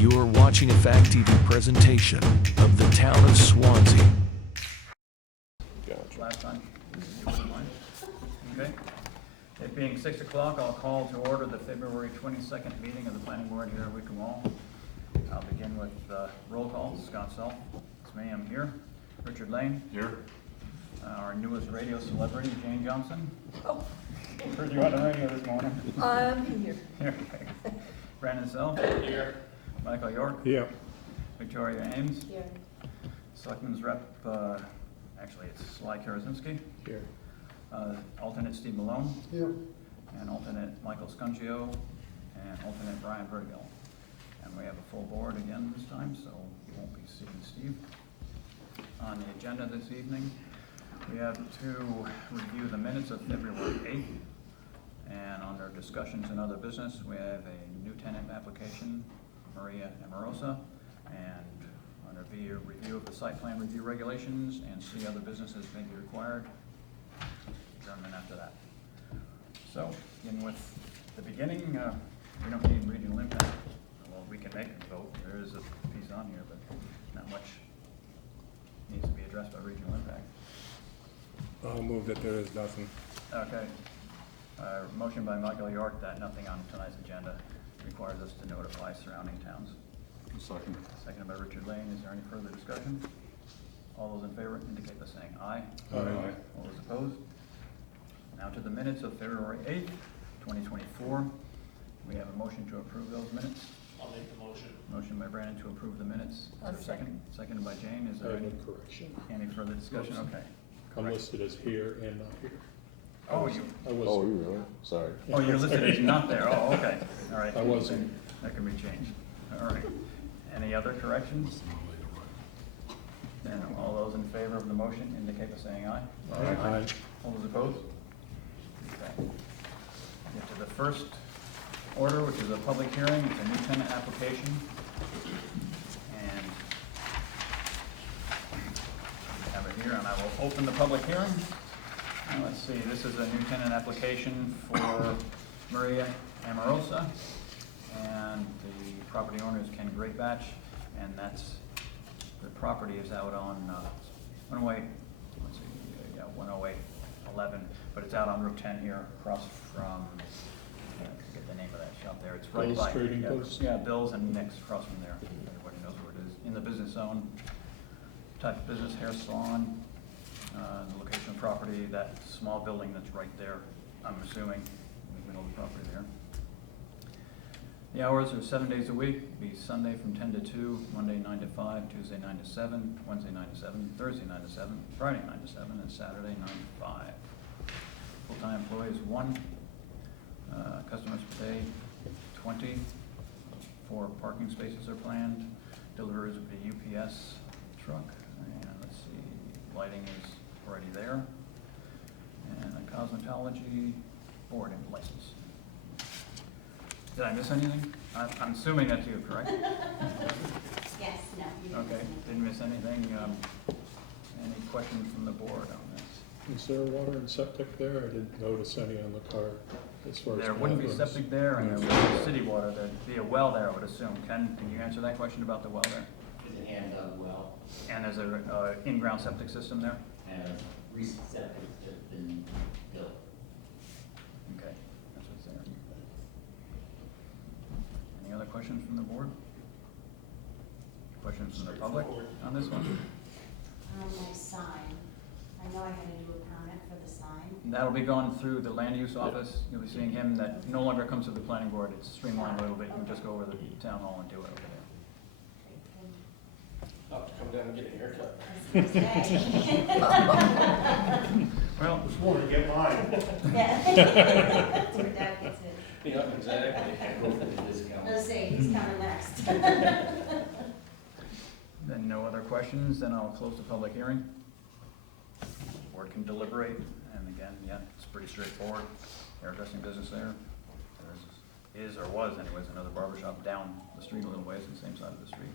You are watching a Fact TV presentation of the town of Swanzey. Last time. Okay. It being 6 o'clock, I'll call to order the February 22nd meeting of the Planning Board here at Wickham Hall. I'll begin with roll call. Scott Self. It's me, I'm here. Richard Lane. Here. Our newest radio celebrity, Jane Johnson. Oh. Heard you on the radio this morning. I'm here. Here, okay. Brandon Self. Here. Michael York. Yeah. Victoria Ames. Here. Selectmen's Rep, actually it's Sly Karazinski. Here. Alternate Steve Malone. Here. And alternate Michael Scungio. And alternate Brian Vertigo. And we have a full board again this time, so you won't be seeing Steve. On the agenda this evening, we have to review the minutes of February 8th. And under discussions and other business, we have a new tenant application, Maria Amarosa. And under B, a review of the site plan review regulations, and C, other businesses may be required. Adjournment after that. So, begin with the beginning. We don't need regional impact. Well, we can make a vote. There is a piece on here, but not much needs to be addressed by regional impact. I'll move that there is nothing. Okay. Motion by Michael York that nothing on tonight's agenda requires us to notify surrounding towns. Second. Seconded by Richard Lane. Is there any further discussion? All those in favor indicate by saying aye. Aye. All those opposed? Now to the minutes of February 8th, 2024. We have a motion to approve those minutes. I'll make the motion. Motion by Brandon to approve the minutes. Is there a second? Seconded by Jane. Is there I have any a correction. further discussion? Okay. I'm listed as here and not here. Oh, you. I was. Oh, you really? Sorry. Oh, you're listed as not there. Oh, okay. All right. I wasn't. That can be changed. All right. Any other corrections? Then all those in favor of the motion indicate by saying aye. Aye. All those opposed? Okay. Get to the first order, which is a public hearing. It's a new tenant application. And we have it here, and I will open the public hearing. Now, let's see, this is a new tenant application for Maria Amarosa. And the property owner is Ken Greatbatch, and that's, the property is out on 108, let's see, yeah, 10811, but it's out on Route 10 here, across from, I forget the name of that shop there. It's right Bill's by Trading yeah, Post? Yeah, Bill's and Nick's across from there. Everybody knows where it is. In the business zone, type of business, hair salon. The location of property, that small building that's right there, I'm assuming, in the middle of the property there. The hours are 7 days a week, be Sunday from 10 to 2, Monday 9 to 5, Tuesday 9 to 7, Wednesday 9 to 7, Thursday 9 to 7, Friday 9 to 7, and Saturday 9 to 5. Full-time employees 1, customers per day 20, 4 parking spaces are planned, deliveries will be UPS truck, and let's see, lighting is already there, and a cosmetology board and license. Did I miss anything? I'm assuming that's you, correct? Yes, no. You didn't Okay, miss anything. didn't miss anything. Any questions from the board on this? Is there water and septic there? I didn't notice any on the card as far as. There wouldn't be bathrooms. septic there, and there would be city water. There'd be a well there, I would assume. Ken, can you answer that question about the well there? There's a hand dug well And there's a in-ground septic system there? and a recent septic that's been built. Okay, that's what's there. Any other questions from the board? Questions from the public on this one? My sign, I know I had to do a permit for the sign. And that'll be going through the land use office. You'll be seeing him. That no longer comes to the planning board. It's streamlined a little bit. You can just go over to the town hall and do it over there. I'll have to come down and get a haircut. Well, Just wanted to get mine. Yeah. That's what Dad gets it. Yeah, exactly. Can't go for the discount. Let's see, he's coming next. then no other questions. Then I'll close the public hearing. Board can deliberate. And again, yeah, it's pretty straightforward. Hairdressing business there. There is or was anyways another barber shop down the street a little ways on the same side of the street.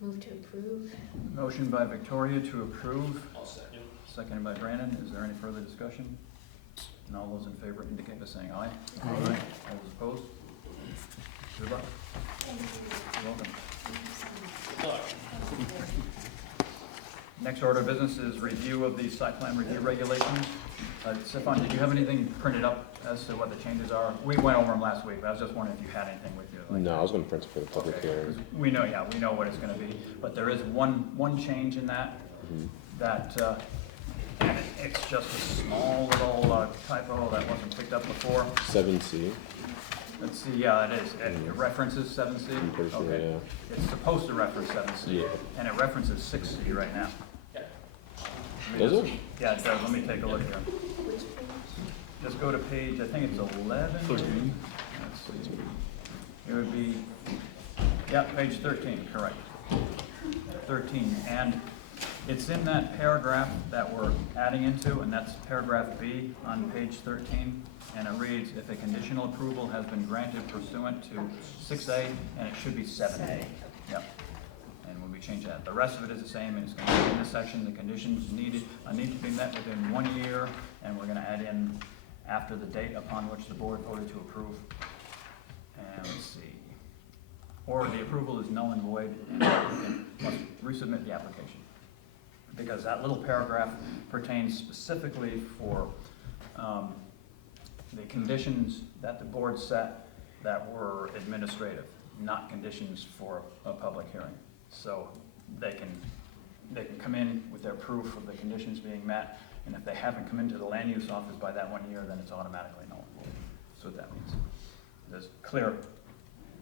Move to approve. Motion by Victoria to approve. I'll second. Seconded by Brandon. Is there any further discussion? And all those in favor indicate by saying aye. Aye. All those opposed? Good luck. Thank next order of business is review of the site plan review regulations. Stefan, did you have anything printed up as to what the changes are? We went over them last week, but I was just wondering if you had anything with you. like- No, I was gonna print it for the public Okay, hearing. 'cause we know, yeah, we know what it's gonna be, but there is one change in that, and it's just a small little typo that wasn't picked up before. 7C, Let's see, yeah, it is. It references 7C? I'm pretty sure, Okay. yeah. It's supposed to reference 7C, Yeah. and it references 6C right now. Does it? Yeah, it does. Let me take a look here. Just go to page, I think it's 11. 13. Let's see. It would be, yeah, page 13, correct. 13, and it's in that paragraph that we're adding into, and that's paragraph B on page 13. And it reads, if a conditional approval has been granted pursuant to 6A, and it should be 7A. Yep. And when we change that, the rest of it is the same, and it's going to be in this section, the conditions need to be met within 1 year, and we're going to add in after the date upon which the board voted to approve. And let's see. Or the approval is null and void, and the applicant must resubmit the application. Because that little paragraph pertains specifically for the conditions that the board set that were administrative, not conditions for a public hearing. So they can come in with their proof of the conditions being met, and if they haven't come into the land use office by that 1 year, then it's automatically null and void. That's what that means. It's clear,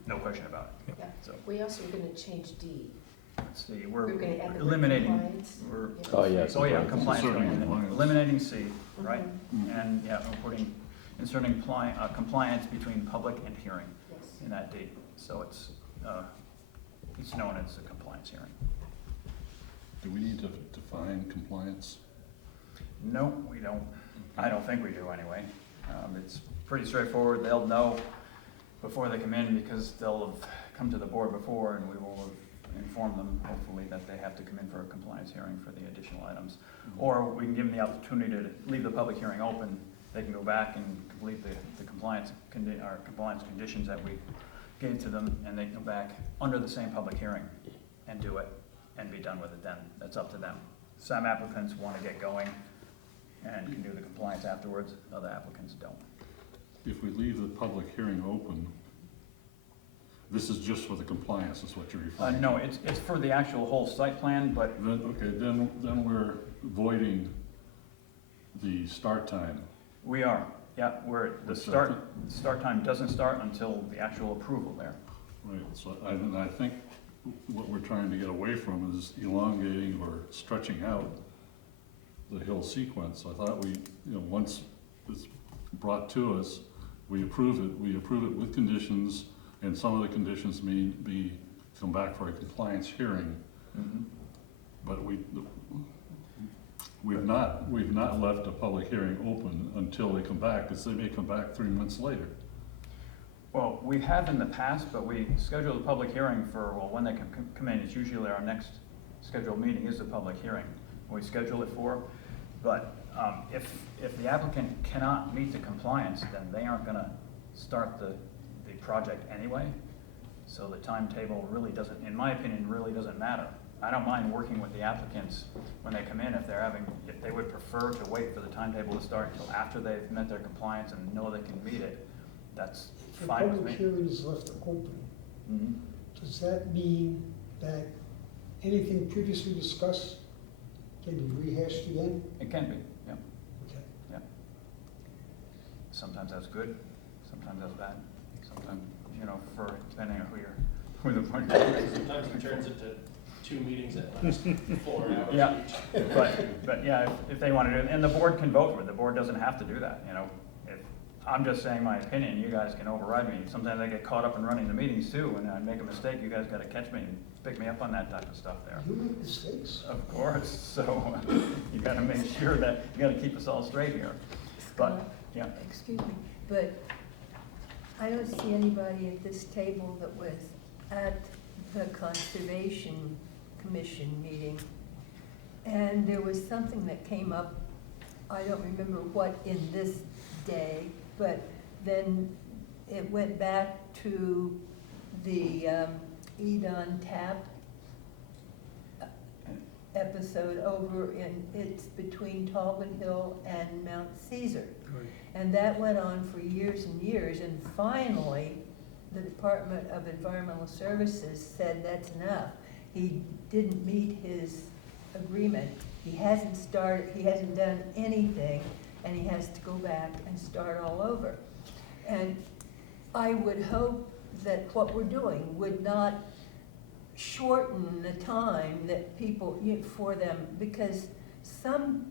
no question about it. Yeah. So, We also were gonna change D. let's see, we're We're gonna add the word eliminating, compliance. we're, Oh, yes. oh yeah, compliance, Concerning compliance. eliminating C, right? Mhm. And, yeah, we're inserting compliance between public and hearing Yes. in that D. So it's known as a compliance hearing. Do we need to define compliance? No, we don't. I don't think we do anyway. It's pretty straightforward. They'll know before they come in because they'll have come to the board before and we will have informed them, hopefully, that they have to come in for a compliance hearing for the additional items. Or we can give them the opportunity to leave the public hearing open. They can go back and complete the compliance conditions that we gave to them, and they can go back under the same public hearing and do it and be done with it then. That's up to them. Some applicants want to get going and can do the compliance afterwards, other applicants don't. If we leave the public hearing open, this is just for the compliance, is what you're referring to? No, it's for the actual whole site plan, but Then, okay, then we're voiding the start time. we are, yeah, where the What's that? start time doesn't start until the actual approval there. Right, so I think what we're trying to get away from is elongating or stretching out the hill sequence. I thought once it's brought to us, we approve it with conditions, and some of the conditions may come back for a compliance hearing, Mhm. but we've not left a public hearing open until they come back, because they may come back 3 months later. Well, we have in the past, but we schedule a public hearing for, when they can come in. It's usually our next scheduled meeting is the public hearing. We schedule it for, but if the applicant cannot meet the compliance, then they aren't gonna start the project anyway. So the timetable really doesn't, in my opinion, really doesn't matter. I don't mind working with the applicants when they come in if they would prefer to wait for the timetable to start until after they've met their compliance and know they can meet it. That's The fine with public me. hearing is left open. Mhm. Does that mean that anything previously discussed can be rehashed again? It can be, yeah. Okay. Sometimes that's good, sometimes that's bad, sometimes, depending on who the point is. Sometimes it turns into 2 meetings that last 4 hours Yeah. each. But yeah, if they want to do it, and the board can vote for it, the board doesn't have to do that, If I'm just saying my opinion, you guys can override me. Sometimes I get caught up in running the meetings too, and I make a mistake, you guys gotta catch me and pick me up on that type of stuff there. You make mistakes. Of course, so you gotta make sure that, you gotta keep us all straight here. But, yeah, Excuse me, but I don't see anybody at this table that was at the Conservation Commission meeting. And there was something that came up, I don't remember what in this day, but then it went back to the Edon tap. episode over it's between Talbot Hill and Mount Caesar. And that went on for years and years, and finally, the Department of Environmental Services said that's enough. He didn't meet his agreement. He hasn't done anything, and he has to go back and start all over. And I would hope that what we're doing would not shorten the time that people, for them, because some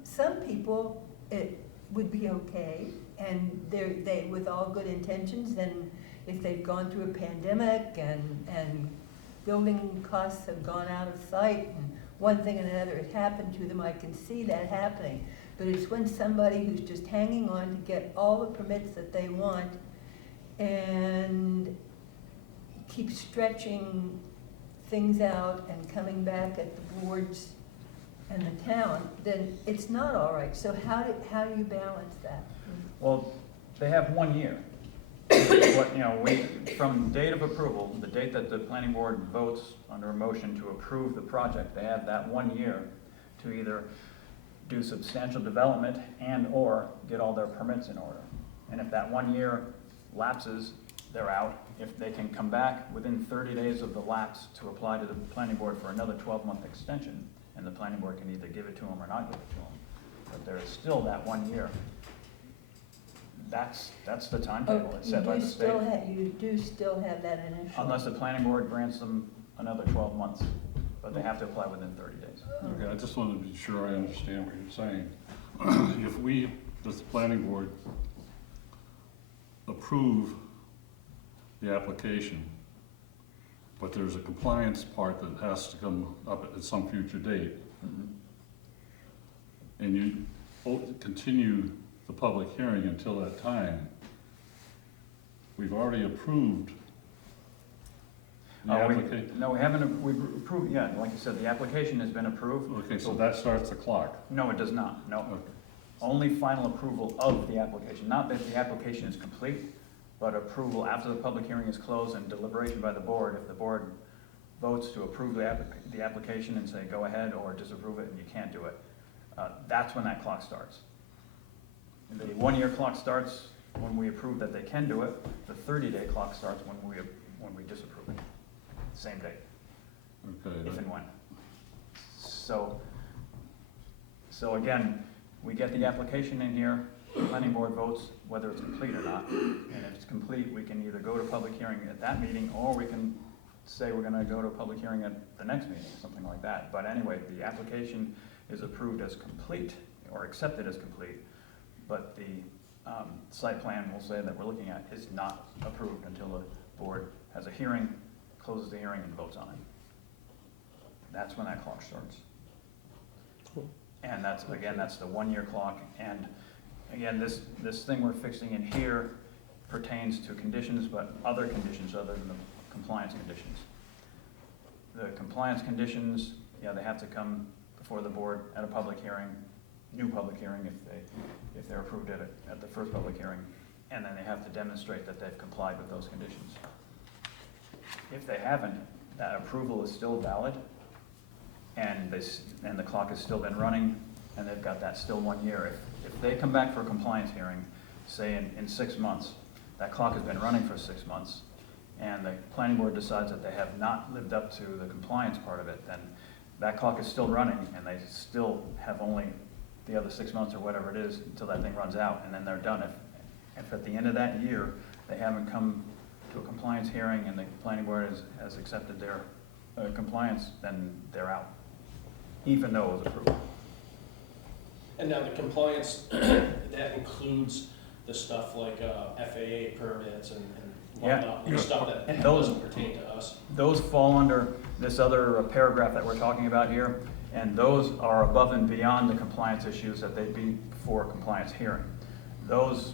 people, it would be okay, and they with all good intentions, and if they've gone through a pandemic and building costs have gone out of sight, and one thing and another has happened to them, I can see that happening. But it's when somebody who's just hanging on to get all the permits that they want and keep stretching things out and coming back at the boards and the town, then it's not all right. So how do you balance that? Well, they have 1 year. From date of approval, the date that the planning board votes under a motion to approve the project, they have that 1 year to either do substantial development and/or get all their permits in order. And if that 1 year lapses, they're out. If they can come back within 30 days of the lapse to apply to the planning board for another 12-month extension, and the planning board can either give it to them or not give it to them. But there is still that 1 year. That's the timetable. It's set by the state. You do still have that initial. Unless the planning board grants them another 12 months, but they have to apply within 30 days. Okay, I just want to be sure I understand what you're saying. If we, as the planning board, approve the application, but there's a compliance part that has to come up at some future date, and you continue the public hearing until that time, we've already approved the application. No, we haven't, we've approved, yeah, like you said, the application has been approved. Okay, so that starts the clock. No, it does not, no. Okay. Only final approval of the application, not that the application is complete, but approval after the public hearing is closed and deliberation by the board. If the board votes to approve the application and say go ahead, or disapprove it and you can't do it, that's when that clock starts. The 1 year clock starts when we approve that they can do it. The 30-day clock starts when we disapprove it. Same date, Okay. if and when. So again, we get the application in here, the planning board votes whether it's complete or not. And if it's complete, we can either go to public hearing at that meeting, or we can say we're gonna go to public hearing at the next meeting, something like that. But anyway, the application is approved as complete, or accepted as complete, but the site plan will say that we're looking at is not approved until the board has a hearing, closes the hearing, and votes on it. That's when that clock starts. And that's the 1 year clock. And again, this thing we're fixing in here pertains to conditions, but other conditions other than the compliance conditions. The compliance conditions, yeah, they have to come before the board at a public hearing, new public hearing if they're approved at the first public hearing, and then they have to demonstrate that they've complied with those conditions. If they haven't, that approval is still valid, and the clock has still been running, and they've got that still 1 year. If they come back for a compliance hearing, say in 6 months, that clock has been running for 6 months, and the planning board decides that they have not lived up to the compliance part of it, then that clock is still running, and they still have only the other 6 months or whatever it is until that thing runs out, and then they're done. If at the end of that year, they haven't come to a compliance hearing and the planning board has accepted their compliance, then they're out, even though it was approved. And now the compliance, that includes the stuff like FAA permits and whatnot, Yeah. stuff that And those- doesn't pertain to us. Those fall under this other paragraph that we're talking about here, and those are above and beyond the compliance issues that they'd be for a compliance hearing. Those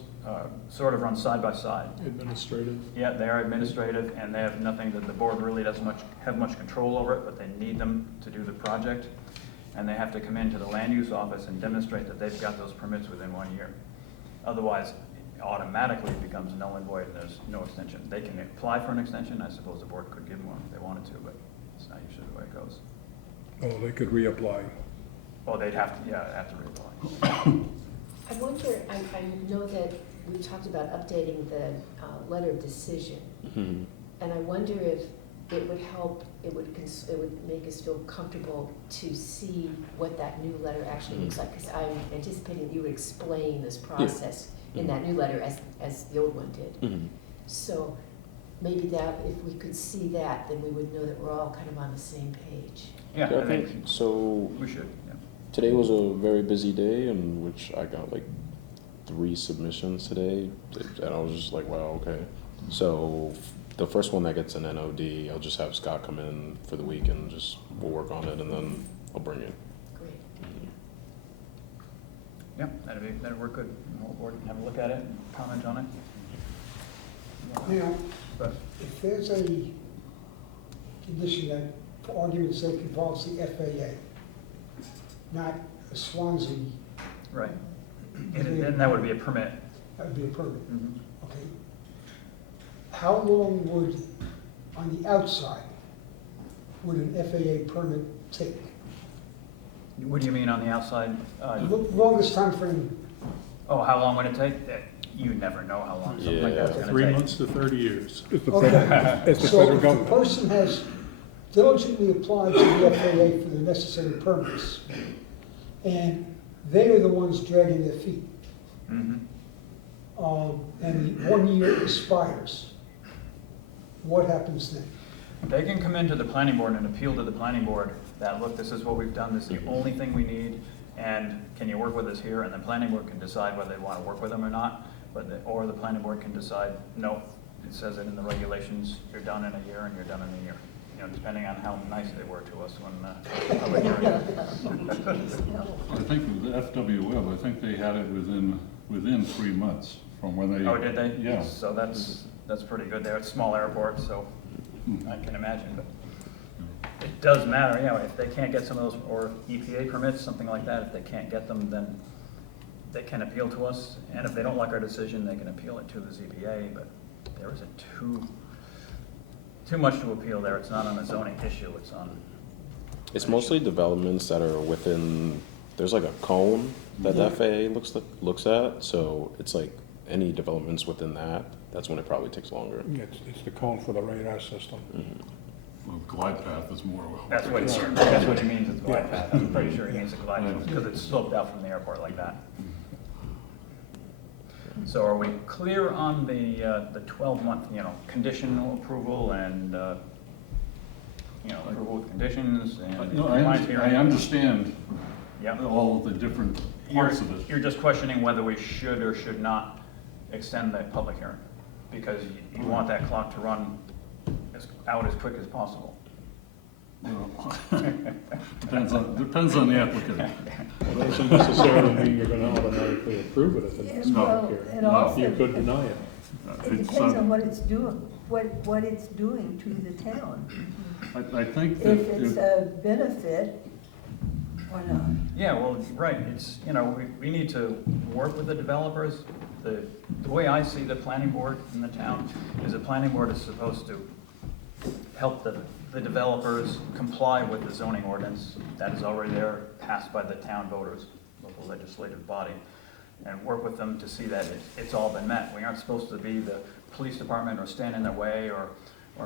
sort of run side by side. Administrative. Yeah, they are administrative, and they have nothing that the board really doesn't have much control over it, but they need them to do the project. And they have to come into the land use office and demonstrate that they've got those permits within 1 year. Otherwise, it automatically becomes null and void, and there's no extension. They can apply for an extension. I suppose the board could give them one if they wanted to, but it's not usually the way it goes. Oh, they could reapply. Well, they'd have to, yeah, have to reapply. I wonder, I know that we talked about updating the letter of decision. And I wonder if it would help, it would make us feel comfortable to see what that new letter actually looks like. Because I'm anticipating you would explain this process in that new letter as the old one did. So maybe that, if we could see that, then we would know that we're all kind of on the same page. Yeah, I think so. we should, yeah. Today was a very busy day in which I got like 3 submissions today, and I was just like, wow, okay. So the first one that gets an NOD, I'll just have Scott come in for the week and we'll work on it, and then I'll bring it. Great. Yeah, that'd work good. The whole board can have a look at it and comment on it. Now, But, if there's a condition that, for argument's sake, involves the FAA, not a Swanzey, right. And then that would be a permit. that would be a permit, Mhm. okay? How long would, on the outside, would an FAA permit take? What do you mean on the outside? Longest time frame? Oh, how long would it take? You never know how long something like that's gonna take. 3 months to 30 years. It's the Okay. federal, it's the So federal if the government. person has diligently applied to the FAA for the necessary permits, and they are the ones dragging their feet, Mhm. and the 1 year expires, what happens then? They can come into the planning board and appeal to the planning board that, look, this is what we've done, this is the only thing we need, and can you work with us here? And the planning board can decide whether they want to work with them or not, or the planning board can decide, no, it says it in the regulations, you're done in a year and you're done in a year. You know, depending on how nice they were to us when, public hearing. I think with the FWL, I think they had it within 3 months from when they. Oh, did they? Yeah. So that's pretty good there. It's a small airport, so I can imagine, but it does matter, you know, if they can't get some of those, or EPA permits, something like that, if they can't get them, then they can appeal to us. And if they don't like our decision, they can appeal it to the ZBA, but there isn't too much to appeal there. It's not on a zoning issue, it's on. It's mostly developments that are within, there's like a cone that the FAA looks at, so it's like any developments within that, that's when it probably takes longer. It's the cone for the radar system. Well, glide path is more. That's what he means, it's a glide path. I'm pretty sure he means a glide path, because it's sloped out from the airport like that. So are we clear on the 12-month, you know, conditional approval and, you know, approval with conditions and No, compliance hearing? I understand Yeah. all of the different parts of it. You're just questioning whether we should or should not extend the public hearing, because you want that clock to run out as quick as possible. Well, Depends on the applicant. It doesn't necessarily mean you're gonna automatically approve it at the next No. public Well, hearing. and also, You could deny it. it depends on what it's doing, what it's doing to the town. I think that. If it's a benefit or not. Yeah, well, right, it's, you know, we need to work with the developers. The way I see the planning board in the town is the planning board is supposed to help the developers comply with the zoning ordinance that is already there, passed by the town voters, local legislative body, and work with them to see that it's all been met. We aren't supposed to be the police department or stand in their way or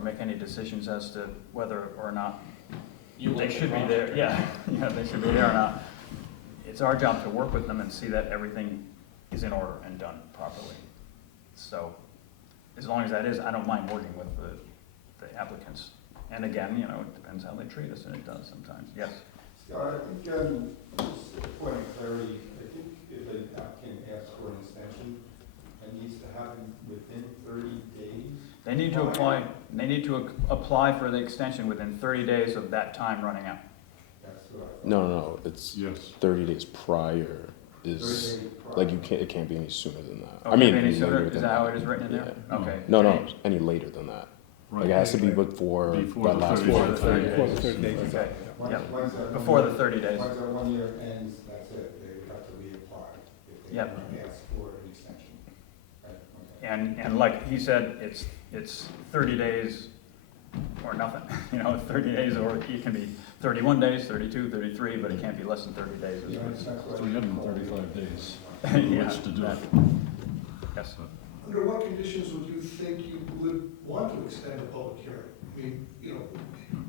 make any decisions as to whether or not they should be there. Yeah, they should be there or not. It's our job to work with them and see that everything is in order and done properly. So, as long as that is, I don't mind working with the applicants. And again, you know, it depends how they treat us, and it does sometimes. Yes? Scott, I think, just a point of clarity, I think if an applicant asks for an extension, it needs to happen within 30 days. They need to apply for the extension within 30 days of that time running out. That's what I thought. No, it's Yes. 30 days prior is, 30 days prior. like it can't be any sooner than that. Oh, I mean, any later sooner? than Is that how it is written in there? Yeah. Okay. No, any later than that. Right. Like it has to be before Before that the last 30 one. days. Before the 30 days is Okay. up. Yeah. Once that Before the one 30 year- days. Once that 1 year ends, that's it, they would have to reapply if they Yep. ask for an extension. Right, okay. And like he said, it's 30 days or nothing. You know, 30 days, or it can be 31 days, 32, 33, but it can't be less than 30 days. is what it's- 335 days Yeah, in which to do that- it. Yes. Under what conditions would you think you would want to extend the public hearing? I mean, you know,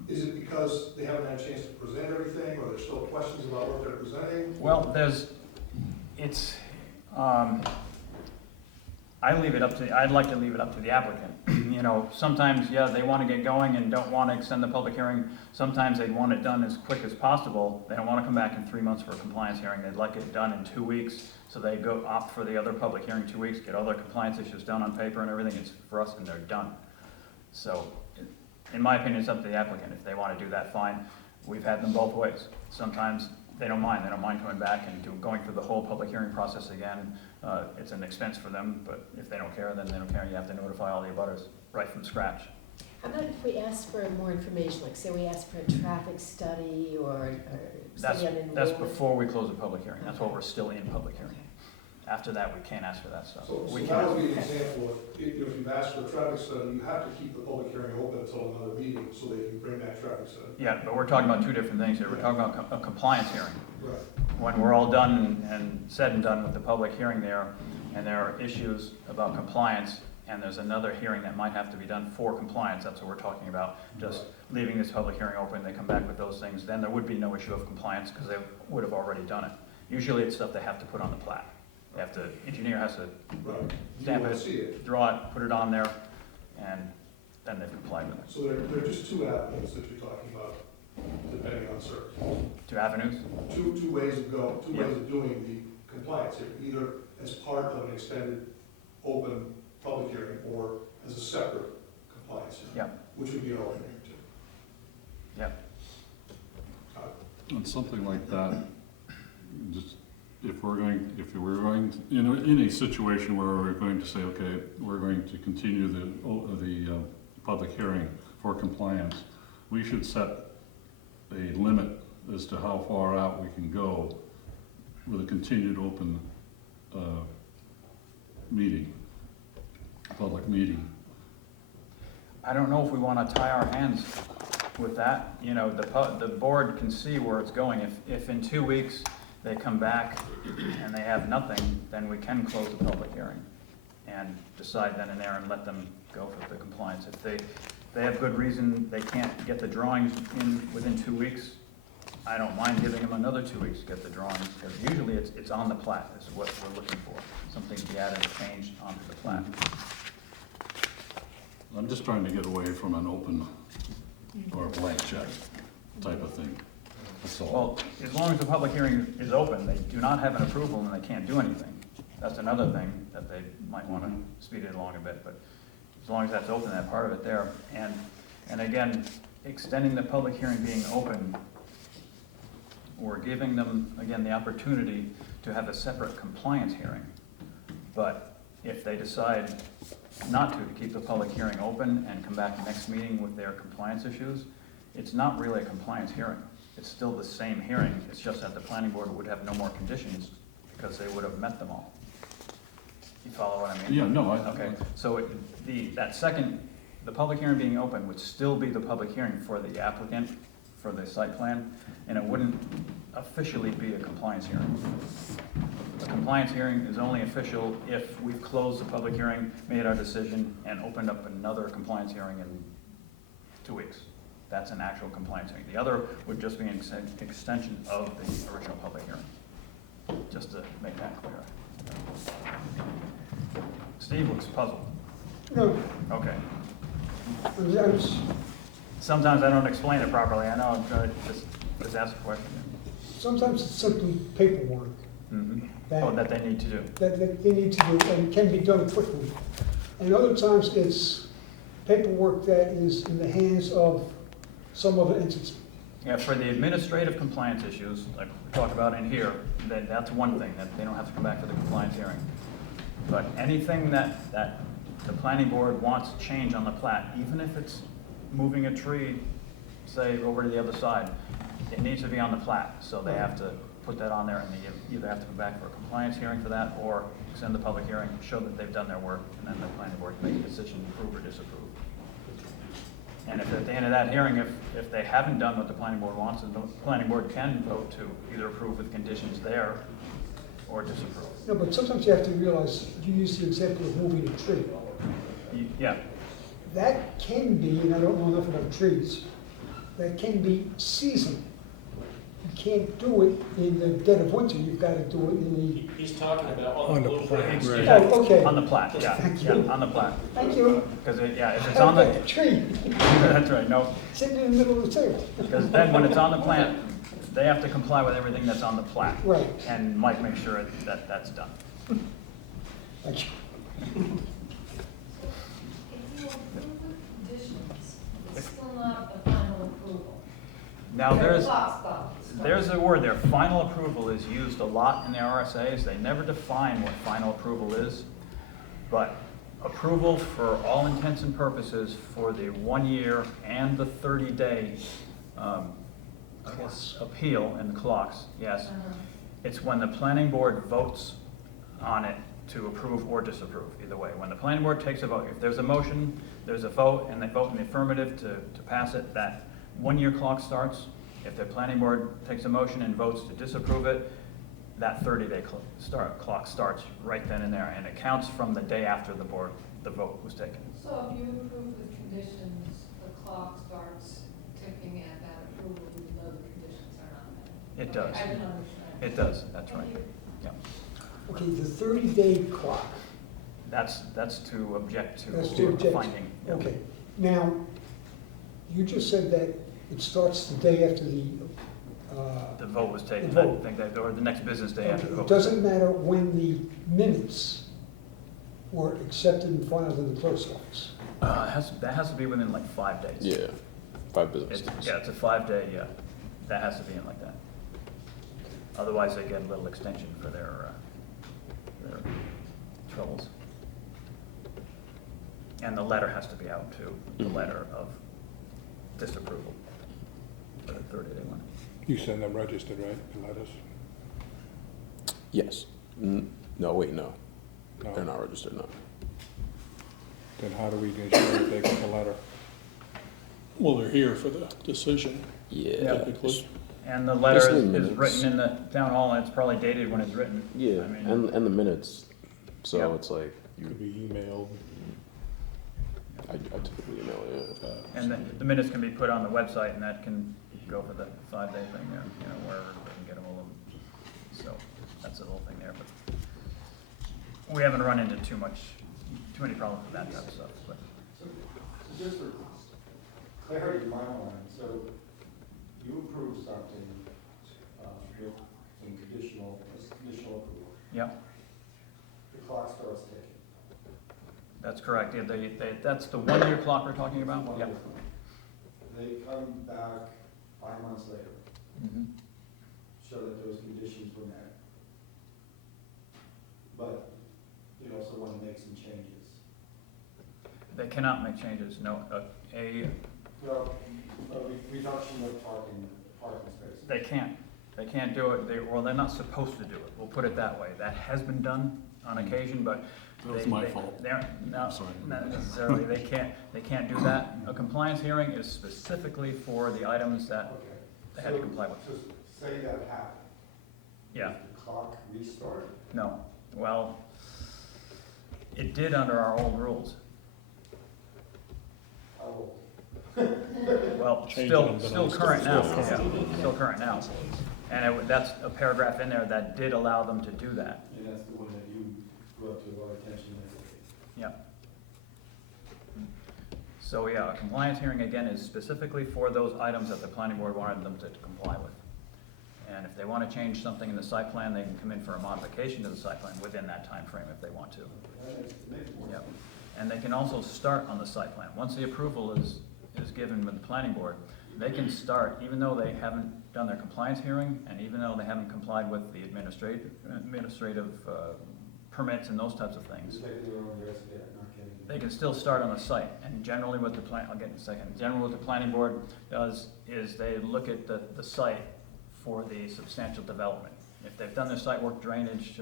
is it because they haven't had a chance to present everything, or there's still questions about what they're presenting? Well, I'd like to leave it up to the applicant. You know, sometimes, yeah, they want to get going and don't want to extend the public hearing. Sometimes they want it done as quick as possible. They don't want to come back in 3 months for a compliance hearing. They'd like it done in 2 weeks. So they go opt for the other public hearing 2 weeks, get all their compliance issues done on paper and everything. It's for us and they're done. So, in my opinion, it's up to the applicant. If they want to do that, fine. We've had them both ways. Sometimes they don't mind. They don't mind coming back and going through the whole public hearing process again. It's an expense for them, but if they don't care, then they don't care. You have to notify all the abutters right from scratch. How about if we ask for more information, like say we ask for a traffic study or study on enrollment? That's before we close the public hearing. That's while we're still in public hearing. After that, we can't ask for that stuff. So We that can't. would be an example of, if you've asked for a traffic study, you have to keep the public hearing open until another meeting, so they can bring that traffic study. Yeah, but we're talking about two different things here. We're talking about a compliance hearing. Right. When we're all done and said and done with the public hearing there, and there are issues about compliance, and there's another hearing that might have to be done for compliance, that's what we're talking about. Just leaving this public hearing open, they come back with those things, then there would be no issue of compliance, because they would have already done it. Usually it's stuff they have to put on the plat. They have to, engineer has to Right. stamp You want to see it, it. draw it, put it on there, and then they've complied with it. So there are just two avenues that you're talking about, depending on circumstances. 2 avenues? Two ways of going, two Yeah. ways of doing the compliance here, either as part of an extended, open public hearing, or as a separate compliance hearing. Yeah. Which would be an alternative too. Yeah. And something like that, just, if we're going, in a situation where we're going to say, okay, we're going to continue the public hearing for compliance, we should set a limit as to how far out we can go with a continued open meeting, public meeting. I don't know if we want to tie our hands with that. You know, the board can see where it's going. If in 2 weeks they come back and they have nothing, then we can close the public hearing and decide then and there and let them go for the compliance. If they have good reason, they can't get the drawings in within 2 weeks, I don't mind giving them another 2 weeks to get the drawings, because usually it's on the plat, is what we're looking for. Something to be added or changed onto the plat. I'm just trying to get away from an open or a blank check type of thing. That's all. Well, as long as the public hearing is open, they do not have an approval and they can't do anything. That's another thing that they might want to speed it along a bit, but as long as that's open, that part of it there. And again, extending the public hearing being open, we're giving them, again, the opportunity to have a separate compliance hearing. But if they decide not to keep the public hearing open and come back next meeting with their compliance issues, it's not really a compliance hearing. It's still the same hearing, it's just that the planning board would have no more conditions because they would have met them all. You follow what I mean? Yeah, no, Okay, so the public hearing being open would still be the public hearing for the applicant, for the site plan, and it wouldn't officially be a compliance hearing. A compliance hearing is only official if we've closed the public hearing, made our decision, and opened up another compliance hearing in 2 weeks. That's an actual compliance hearing. The other would just be an extension of the original public hearing, just to make that clear. Steve looks puzzled. No, Okay. I was, Sometimes I don't explain it properly. I know, I'm trying to just ask a question. sometimes it's simply paperwork That they need to do. that they need to do, and can be done quickly. And other times it's paperwork that is in the hands of some other entity. Yeah, for the administrative compliance issues, like we talked about in here, that's one thing, that they don't have to come back for the compliance hearing. But anything that the planning board wants to change on the plat, even if it's moving a tree, say, over to the other side, it needs to be on the plat, so they have to put that on there, and they either have to come back for a compliance hearing for that, or extend the public hearing, show that they've done their work, and then the planning board can make a decision, approve or disapprove. And if at the end of that hearing, if they haven't done what the planning board wants, then the planning board can vote to either approve with conditions there or disapprove. No, but sometimes you have to realize, you use the example of moving a tree. Yeah, That can be, and I don't know enough about trees, that can be seasonal. You can't do it in the dead of winter, you've got to do it in the, He's talking about on the blueprint. oh, okay. on the plat, yeah, Thank yeah, you. on the plat. Thank you. Because if it's I've on got the, the tree that's right, no, sitting in the middle of the table. because then when it's on the plat, they have to comply with everything that's on the plat. Right. And Mike makes sure that that's done. Thank you. If you approve with conditions, it's still not a final approval. Now, there's There's a word there, final approval is used a lot in the RSAs. They never define what final approval is. But approval for all intents and purposes for the 1 year and the 30-day, I guess, appeal and the clocks, yes. It's when the planning board votes on it to approve or disapprove, either way. When the planning board takes a vote, if there's a motion, there's a vote, and they vote in the affirmative to pass it, that 1 year clock starts. If the planning board takes a motion and votes to disapprove it, that 30-day clock starts right then and there, and it counts from the day after the vote was taken. So if you approve with conditions, the clock starts ticking at that approval, even though the conditions are not met? It does. I didn't understand. It does, that's right. Thank you. Yeah. Okay, the 30-day clock. That's to object to That's to object. finding. Yeah. Okay. Now, you just said that it starts the day after the, The vote was taken, The I vote. think that, or the next business day after the it vote. doesn't matter when the minutes were accepted and filed in the clerk's office. That has to be within like 5 days. Yeah, 5 business days. Yeah, it's a 5-day, yeah. That has to be in like that. Otherwise, they get a little extension for their troubles. And the letter has to be out too, the letter of disapproval for the 30-day one. You send them registered, right, the letters? Yes. No, wait, no. No. They're not registered, no. Then how do we ensure that they get the letter? Well, they're here for the decision. Yeah. Typically. And the letter Basically is minutes. written in the town hall, and it's probably dated when it's written. Yeah, I mean, and the minutes. So Yep. it's like, Could be emailed. I typically email it. And the minutes can be put on the website, and that can go for the 5-day thing there, wherever they can get a hold of them. So that's the whole thing there, but we haven't run into too many problems with that type of stuff, but. So just for clarity in my mind, so you approve something with some conditional approval. Yeah, The clock starts ticking. that's correct. Yeah, that's the 1 year clock we're talking about? One Yeah. year. They come back 5 months later, Mhm. show that those conditions were met. But you also want to make some changes. They cannot make changes, no. Well, a reduction of parking spaces. They can't do it. They're not supposed to do it. We'll put it that way. That has been done on occasion, but. That was my fault. No, Sorry. not necessarily. They can't do that. A compliance hearing is specifically for the items that Okay. they had to comply with. So say that happened. Yeah, Does the clock restart? no. Well, it did under our old rules. How old? Well, Changing still them, but still it's current now, still yeah, still current now. And that's a paragraph in there that did allow them to do that. And that's the one that you brought to our attention yesterday. Yeah. So, yeah, a compliance hearing, again, is specifically for those items that the planning board wanted them to comply with. And if they want to change something in the site plan, they can come in for a modification to the site plan within that time frame if they want to. That makes more Yep. sense. And they can also start on the site plan. Once the approval is given with the planning board, they can start, even though they haven't done their compliance hearing, and even though they haven't complied with the administrative permits and those types of things. Just taking their own risk, yeah, not kidding. They can still start on the site, and generally what I'll get in a second, generally what the planning board does is they look at the site for the substantial development. If they've done their site work, drainage,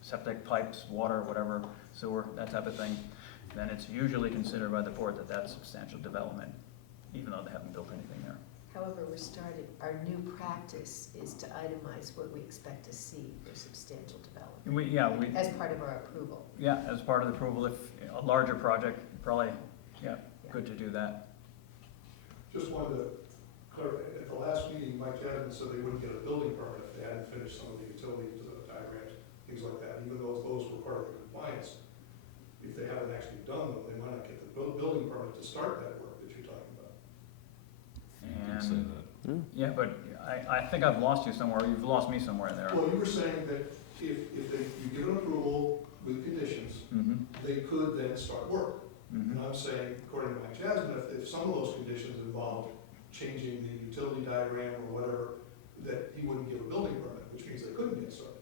septic pipes, water, whatever, sewer, that type of thing, then it's usually considered by the board that that's substantial development, even though they haven't built anything there. However, our new practice is to itemize what we expect to see for substantial development. As part of our approval. Yeah, as part of the approval, if a larger project, probably, good to do that. Just wanted to clarify, at the last meeting, Mike Jasmine said they wouldn't get a building permit if they hadn't finished some of the utility diagrams, things like that, even though those were part of the compliance. If they haven't actually done them, they might not get the building permit to start that work that you're talking about. Did say And, that. yeah, but I think I've lost you somewhere, you've lost me somewhere there. Well, you were saying that if you give an approval with conditions, Mhm, they could then start work. mhm. And I'm saying, according to Mike Jasmine, if some of those conditions involved changing the utility diagram or whatever, that he wouldn't give a building permit, which means they couldn't get started.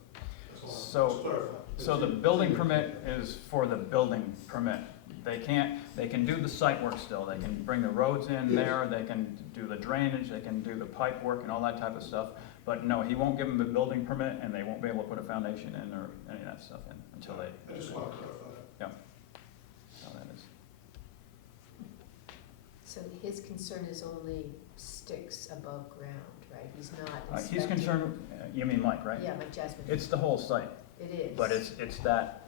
That's all I'm just clarifying. So the building permit is for the building permit. They can do the site work still, they can bring the roads in there, they can do the drainage, they can do the pipe work and all that type of stuff. But no, he won't give them a building permit, and they won't be able to put a foundation in or any of that stuff in until they. I just want to clarify that. How that is. So his concern is only sticks above ground, right? He's not He's inspecting. concerned, you mean Mike, right? Yeah, Mike Jasmine. It's the whole site, It is. but it's that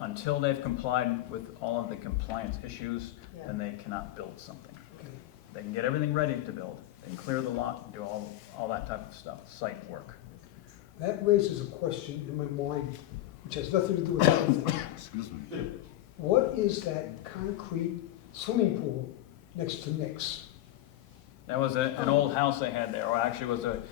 until they've complied with all of the compliance issues, Yeah. then they cannot build something. Okay. They can get everything ready to build, they can clear the lot, and do all that type of stuff, site work. That raises a question in my mind, which has nothing to do with anything. Excuse me. What is that concrete swimming pool next to Nick's? That was an old house they had there, or actually was a,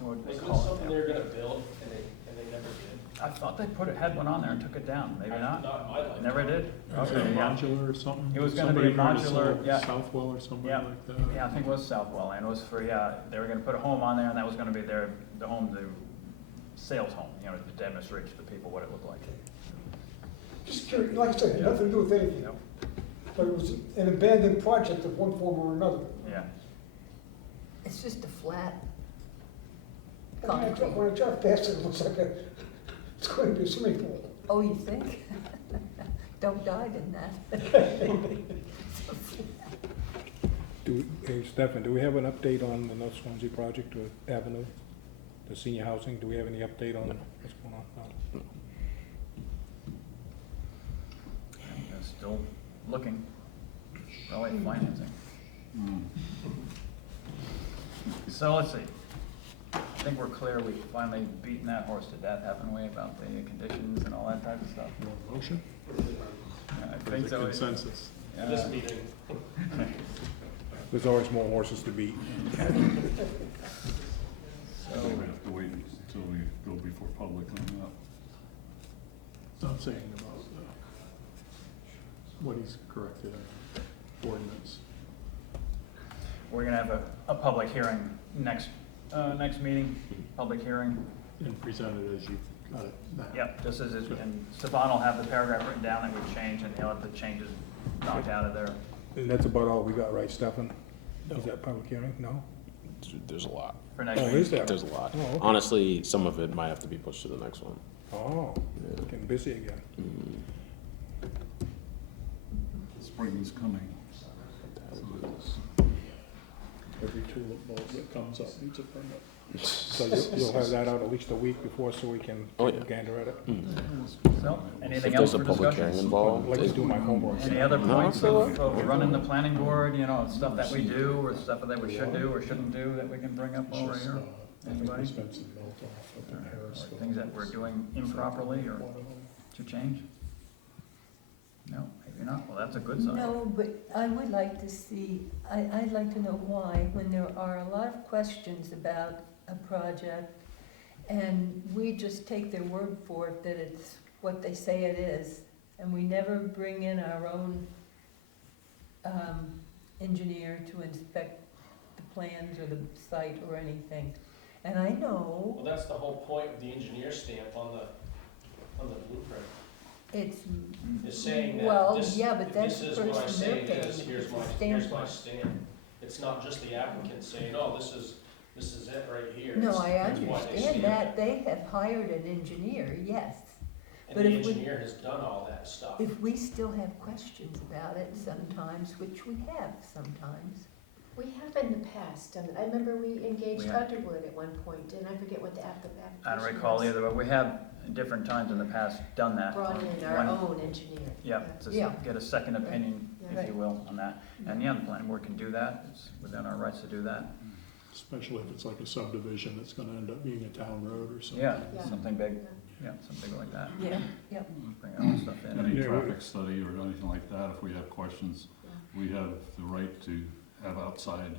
what do they Isn't call it something it? they were gonna build and they never did? I thought they had one on there and took it down, maybe not? Not in my life. Never did? Was it Okay, yeah. modular or something? It was gonna be Somebody trying to modular, sell yeah. Southwell or somebody Yeah. like that? Yeah, I think it was Southwell, and it was for, they were gonna put a home on there, and that was gonna be the home, the sales home, to demonstrate to the people what it looked like. Just curious, like I said, it had nothing to do with anything, Yep. but it was an abandoned project of one form or another. Yeah. It's just a flat. And when I drive past it, it looks like it's going to be a swimming pool. Oh, you think? Don't dive in that. Hey, Stefan, do we have an update on the North Swansea project or Avenue, the senior housing? Do we have any update on what's going on? No. And still looking, probably financing. Mm. So let's see. I think we're clear, we've finally beaten that horse to death, haven't we, about the conditions and all that type of stuff? You want a motion? Yeah, I Or think is it so. consensus? Yeah. This meeting. There's always more horses to beat. So we have to wait until we go before public on that. I'm saying about what he's corrected in ordinance. We're gonna have a public hearing next meeting, public hearing. And present it as you got it now. Yep, just as, and Stefan will have the paragraph written down that we've changed, and he'll have the changes knocked out of there. And that's about all we got, right, Stefan? Is that public hearing? No? There's a lot. For next Oh, meeting. is there? There's a lot. Oh, okay. Honestly, some of it might have to be pushed to the next one. Oh, getting busy again. Spring is coming. Every tulip bulb that comes up needs a permit. So you'll have that out at least a week before so we can Oh, yeah. gander at it? So, If anything else there's a for public hearing discussion? involved, I'd like to do my homework. Any other No, points it's all right. of running the planning board, stuff that we do, or stuff that we should do or shouldn't do that we can bring up over Just, here? I think we Anybody? spent some melt off up in Or Harrisville. things that we're doing improperly or to change? No, maybe not. Well, that's a good sign. No, but I would like to see, I'd like to know why, when there are a lot of questions about a project, and we just take their word for it that it's what they say it is, and we never bring in our own engineer to inspect the plans or the site or anything. And I know Well, that's the whole point of the engineer stamp on the blueprint. it's, Is saying that well, this, yeah, but that's this the is what I person say they're it paying. is, here's It's my, a here's stamp my on it. stamp. It's not just the applicant saying, oh, this is it right here. No, It's- I here's why they understand stamped that, it. they have hired an engineer, yes. And But the if we- engineer has done all that stuff. If we still have questions about it sometimes, which we have sometimes, We have in the past done it. I remember we engaged We have. Underwood at one point, and I forget what the application I don't recall was. either, but we have at different times in the past done that. Brought in our When- own engineer. Yeah, to Yeah. get a second opinion, Yeah. if you will, on that. And yeah, the planning board can do that, it's within our rights to do that. Especially if it's like a subdivision that's gonna end up being a town road or something. Yeah, Yeah. something big, yeah, something like that. yeah, yep. Bring our own stuff in. Any Yeah, we- traffic study or anything like that, if we have questions, we have the right to have outside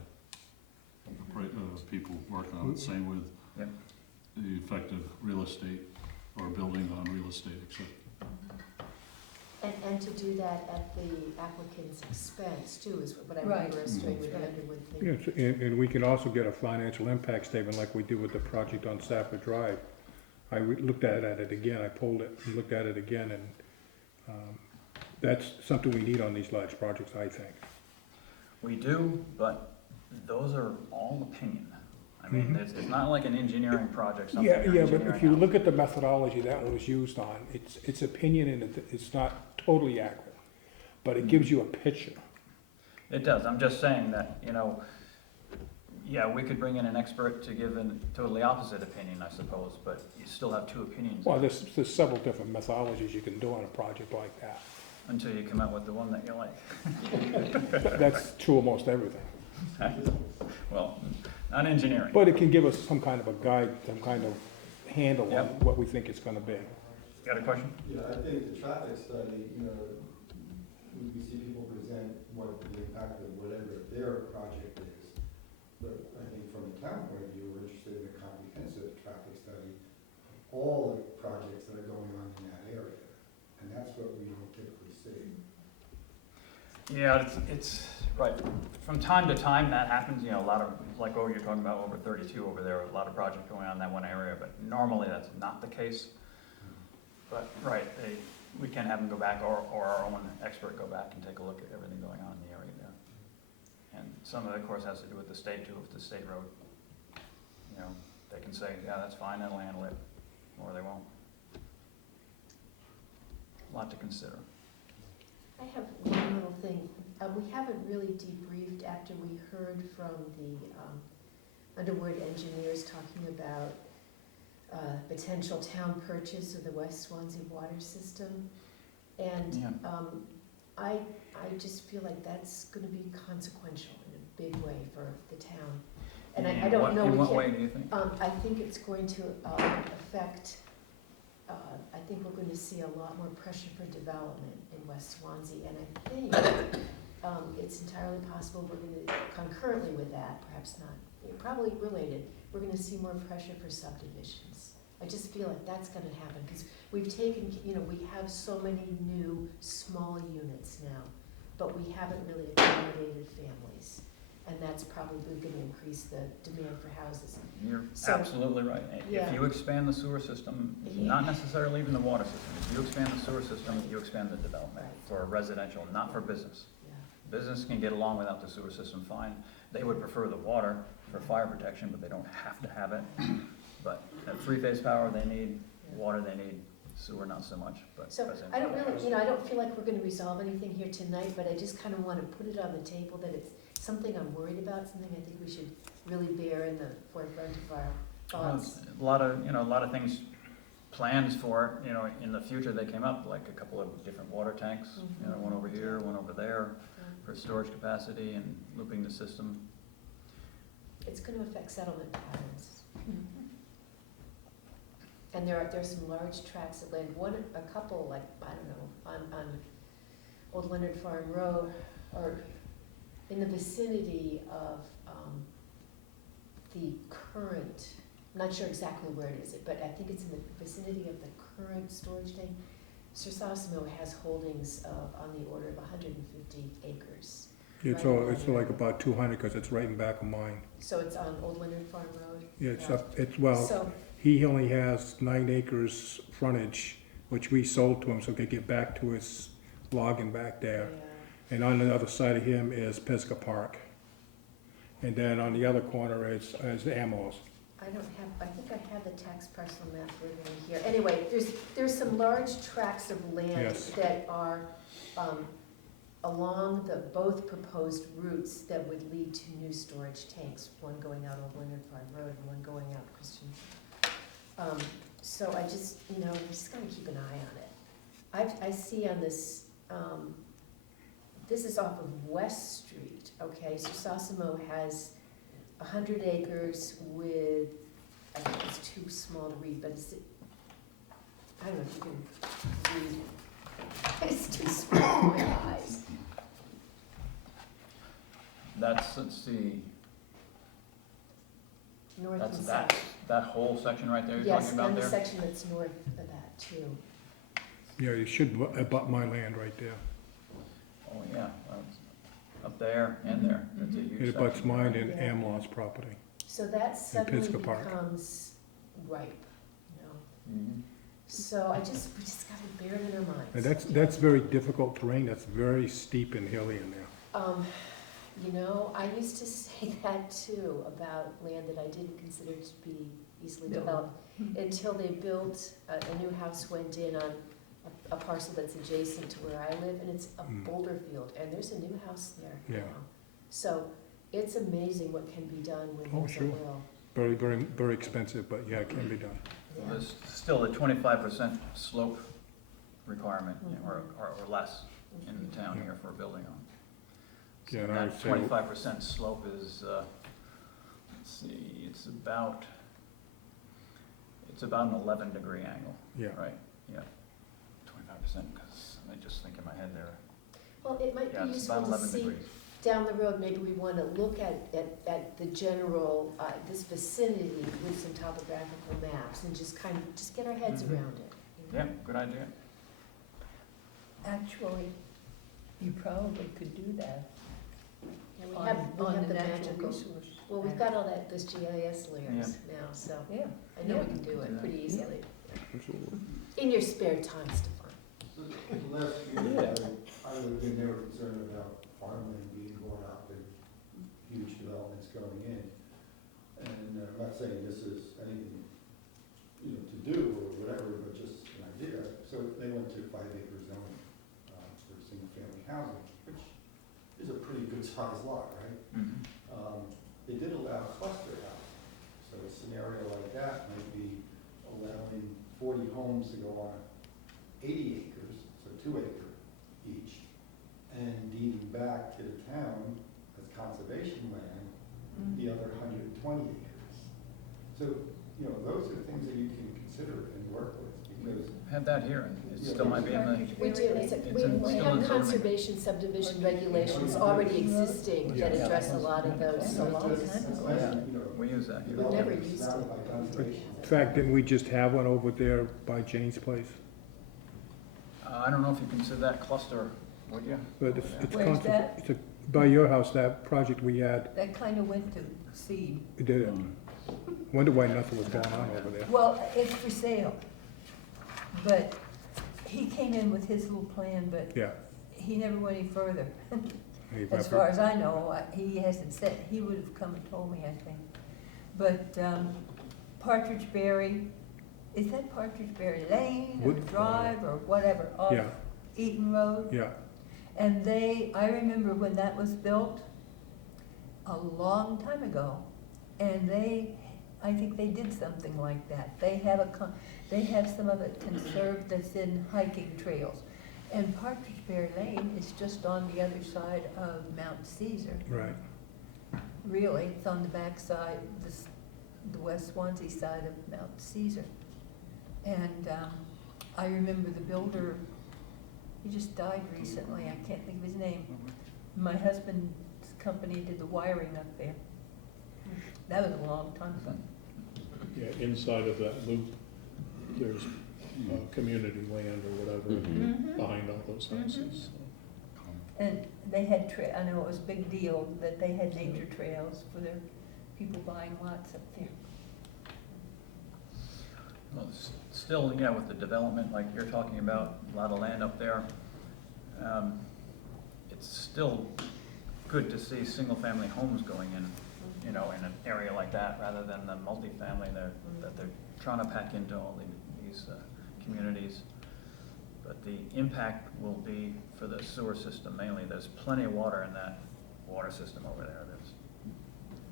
people working on it, same with Yep. the effective real estate or building on real estate, etc. And to do that at the applicant's expense too, is what I Right. remember us doing with the Right. Underwood thing. Yes, and we can also get a financial impact statement like we did with the project on Safford Drive. Looked at it again, I pulled it and looked at it again, and that's something we need on these large projects, I think. We do, but those are all opinion. I mean, Mhm. it's not like an engineering project, something Yeah, you're yeah, but engineering if you out. look at the methodology that one was used on, it's opinion and it's not totally accurate, but it gives you a picture. It does, I'm just saying that, yeah, we could bring in an expert to give a totally opposite opinion, I suppose, but you still have two opinions. Well, there's several different methodologies you can do on a project like that. Until you come out with the one that you like. That's true of most everything. Well, not engineering. But it can give us some kind of a guide, some kind of handle on Yep. what we think it's gonna be. Got a question? Yeah, I think the traffic study, we see people present what the impact of whatever their project is. But I think from the town point of view, we're interested in a comprehensive traffic study of all the projects that are going on in that area. And that's what we don't typically see. Yeah, it's, right, from time to time that happens, a lot of, like, you're talking about over 32 over there, a lot of projects going on in that one area, but normally that's not the case. But, right, we can have them go back, or our own expert go back and take a look at everything going on in the area there. And some of it, of course, has to do with the state too, if the state road, they can say, yeah, that's fine, that'll handle it, or they won't. A lot to consider. I have one little thing. We haven't really debriefed after we heard from the Underwood engineers talking about potential town purchase of the West Swansea water system. And Yeah. I just feel like that's gonna be consequential in a big way for the town. And I don't know, In we what can't. way do you think? I think it's going to affect, I think we're going to see a lot more pressure for development in West Swansea. And I think it's entirely possible we're going to, concurrently with that, perhaps not, probably related, we're going to see more pressure for subdivisions. I just feel like that's going to happen because we've taken, we have so many new small units now, but we haven't really accommodated families. And that's probably going to increase the demand for houses. You're So- absolutely right. Yeah. If you expand the sewer system, not necessarily even the water system, if you expand the sewer system, you expand the development Right. for residential, not for business. Yeah. Business can get along without the sewer system fine. They would prefer the water for fire protection, but they don't have to have it. But at three-phase power, they need, water they need, sewer not so much, but So residential. I don't really, I don't feel like we're gonna resolve anything here tonight, but I just kind of want to put it on the table that it's something I'm worried about, something I think we should really bear in the forefront of our thoughts. A lot of things, plans for it, in the future they came up, like a couple of different water tanks, Mhm. one over here, one over there, Yeah. for storage capacity and looping the system. It's gonna affect settlement patterns. And there's some large tracts of land, a couple, like, I don't know, on Old Leonard Farm Road, or in the vicinity of, the current, I'm not sure exactly where it is, but I think it's in the vicinity of the current storage tank. Sir Sosimo has holdings of, on the order of 150 acres. It's like about 200, because it's right in back of mine. So it's on Old Leonard Farm Road? Yeah, it's Yeah. up, well, So, he only has 9 acres frontage, which we sold to him so he could get back to his logging back there. yeah. And on the other side of him is Pisgah Park. And then on the other corner is Amarosa. I don't have, I think I have the tax parcel map living in here. Anyway, there's some large tracts of land Yes. that are along the both proposed routes that would lead to new storage tanks, one going out on Leonard Farm Road and one going out Christian. So I just, we just gotta keep an eye on it. I see on this, this is off of West Street, okay, so Sasamo has 100 acres with, I think it's too small to read, but it's, I don't know if you can read. It's too small for my eyes. That's, let's see, North that's and that, south. that whole section right there you're Yes, talking about and the there? section that's north of that too. Yeah, you should abut my land right there. Oh, yeah, that's up there and there, that's a huge It section. abuts mine and Yeah. Amlaw's property. So that suddenly Pisgah Park. becomes ripe, Mhm. So we just gotta bear it in our minds. And that's very difficult terrain, that's very steep and hilly in there. I used to say that too about land that I didn't consider to be easily No. developed, until they built, a new house went in on a parcel that's adjacent to where I live, and it's a boulder field, and there's a new house there Yeah. now. So it's amazing what can be done when Oh, there's a sure. will. Very, very, very expensive, but yeah, it can be done. Yeah. There's still a 25% slope requirement, or less in the town here for a building on. So Yeah, and I would that say- 25% slope is, let's see, it's about an 11-degree angle. Yeah. Right, yeah, 25%, because I just think in my head there, Well, it might yeah, be it's about useful to 11 see degrees. down the road, maybe we want to look at the general, this vicinity with some topographical maps and just get our heads Mhm. around it. Yeah, good idea. Actually, you probably could do that And we on, have on the the natural magical, resource. well, we've got all this GIS layers now, so Yeah. I know we can do it pretty easily. In your spare time, Stefan. The last few years, I would have been never concerned about farmland being bought up and huge developments going in. And I'm not saying this is anything, to do or whatever, but just an idea. So they went to 5-acre zoning for single-family housing, which is a pretty good sized lot, right? Mhm. They did allow cluster housing. So a scenario like that might be allowing 40 homes to go on 80 acres, so 2 acre each, and deeding back to the town as conservation land, the other 120 acres. So, those are things that you can consider and work with, because Had that here, and it still might be in the, We do, It's we still have in zoning. conservation subdivision regulations already existing that address a lot of those. That's a long that's time ago. less, we use that here. We've never development used surrounded it. by conservation. In fact, didn't we just have one over there by Jane's place? I don't know if you consider that cluster, would you? But it's Where's that? it's by your house, that project we had, That kind of went to seed. it did it. Wonder why nothing was going on over there. Well, it's for sale. But he came in with his little plan, but Yeah. he never went any further. Hey, As far as I know, he hasn't said, he would have come and told me, I think. But Partridge Berry, is that Partridge Berry Lane or Wood- Drive or whatever, off Yeah. Eaton Road? Yeah, And I remember when that was built, a long time ago, and I think they did something like that. They have some of it conserved that's in hiking trails. And Partridge Berry Lane is just on the other side of Mount Caesar. right. Really, it's on the back side, the West Swanzey side of Mount Caesar. And I remember the builder, he just died recently, I can't think of his name. My husband's company did the wiring up there. That was a long time ago. Yeah, inside of that loop, there's community land or whatever Mhm. behind all those houses. And they had I know it was a big deal that they had nature trails for their people buying lots up there. Well, still, with the development like you're talking about, a lot of land up there, it's still good to see single-family homes going in you know, in an area like that, rather than the multifamily that they're trying to pack into all these communities. But the impact will be for the sewer system mainly. There's plenty of water in that water system over there. There's,